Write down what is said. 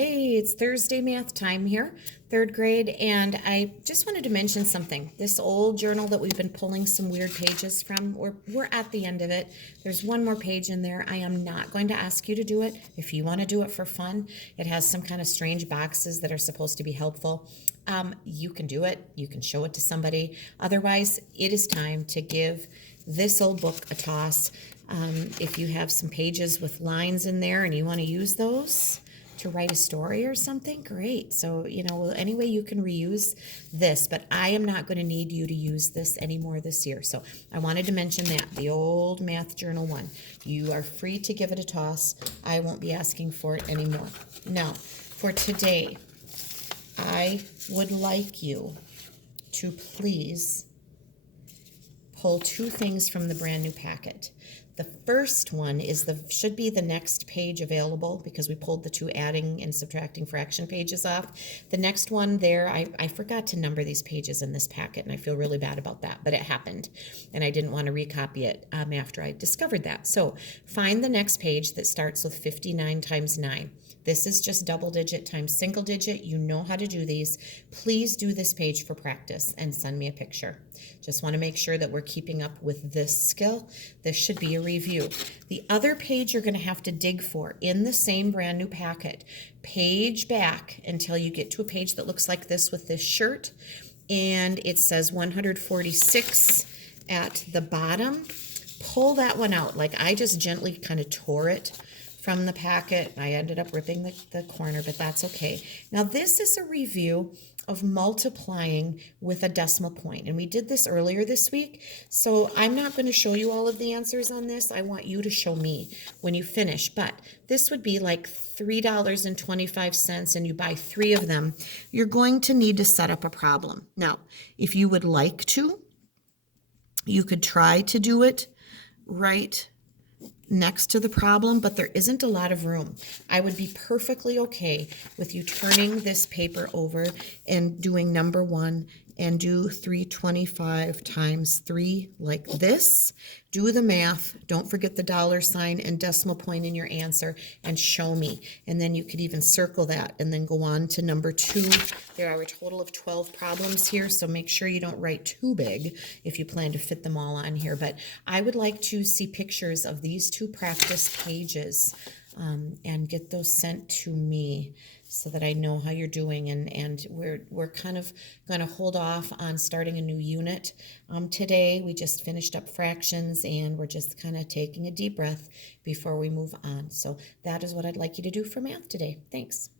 Hey, it's Thursday math time here, third grade, and I just wanted to mention something. This old journal that we've been pulling some weird pages from, we're at the end of it. There's one more page in there. I am not going to ask you to do it. If you want to do it for fun, it has some kind of strange boxes that are supposed to be helpful. You can do it. You can show it to somebody. Otherwise, it is time to give this old book a toss. If you have some pages with lines in there and you want to use those to write a story or something, great. So, any way you can reuse this, but I am not going to need you to use this anymore this year. So I wanted to mention that, the old math journal one. You are free to give it a toss. I won't be asking for it anymore. Now, for today, I would like you to please pull two things from the brand new packet. The first one should be the next page available because we pulled the two adding and subtracting fraction pages off. The next one there, I forgot to number these pages in this packet, and I feel really bad about that, but it happened, and I didn't want to recopy it after I discovered that. So find the next page that starts with 59 times 9. This is just double digit times single digit. You know how to do these. Please do this page for practice and send me a picture. Just want to make sure that we're keeping up with this skill. This should be a review. The other page you're going to have to dig for in the same brand new packet. Page back until you get to a page that looks like this with this shirt, and it says 146 at the bottom. Pull that one out. Like I just gently kind of tore it from the packet. I ended up ripping the corner, but that's okay. Now this is a review of multiplying with a decimal point, and we did this earlier this week, so I'm not going to show you all of the answers on this. I want you to show me when you finish, but this would be like $3.25 and you buy 3 of them. You're going to need to set up a problem. Now, if you would like to, you could try to do it right next to the problem, but there isn't a lot of room. I would be perfectly okay with you turning this paper over and doing number 1 and do 325 times 3 like this. Do the math. Don't forget the $sign and decimal point in your answer and show me. And then you could even circle that and then go on to number 2. There are a total of 12 problems here, so make sure you don't write too big if you plan to fit them all on here. But I would like to see pictures of these 2 practice pages and get those sent to me so that I know how you're doing. And we're kind of going to hold off on starting a new unit today. We just finished up fractions, and we're just kind of taking a deep breath before we move on. So that is what I'd like you to do for math today. Thanks.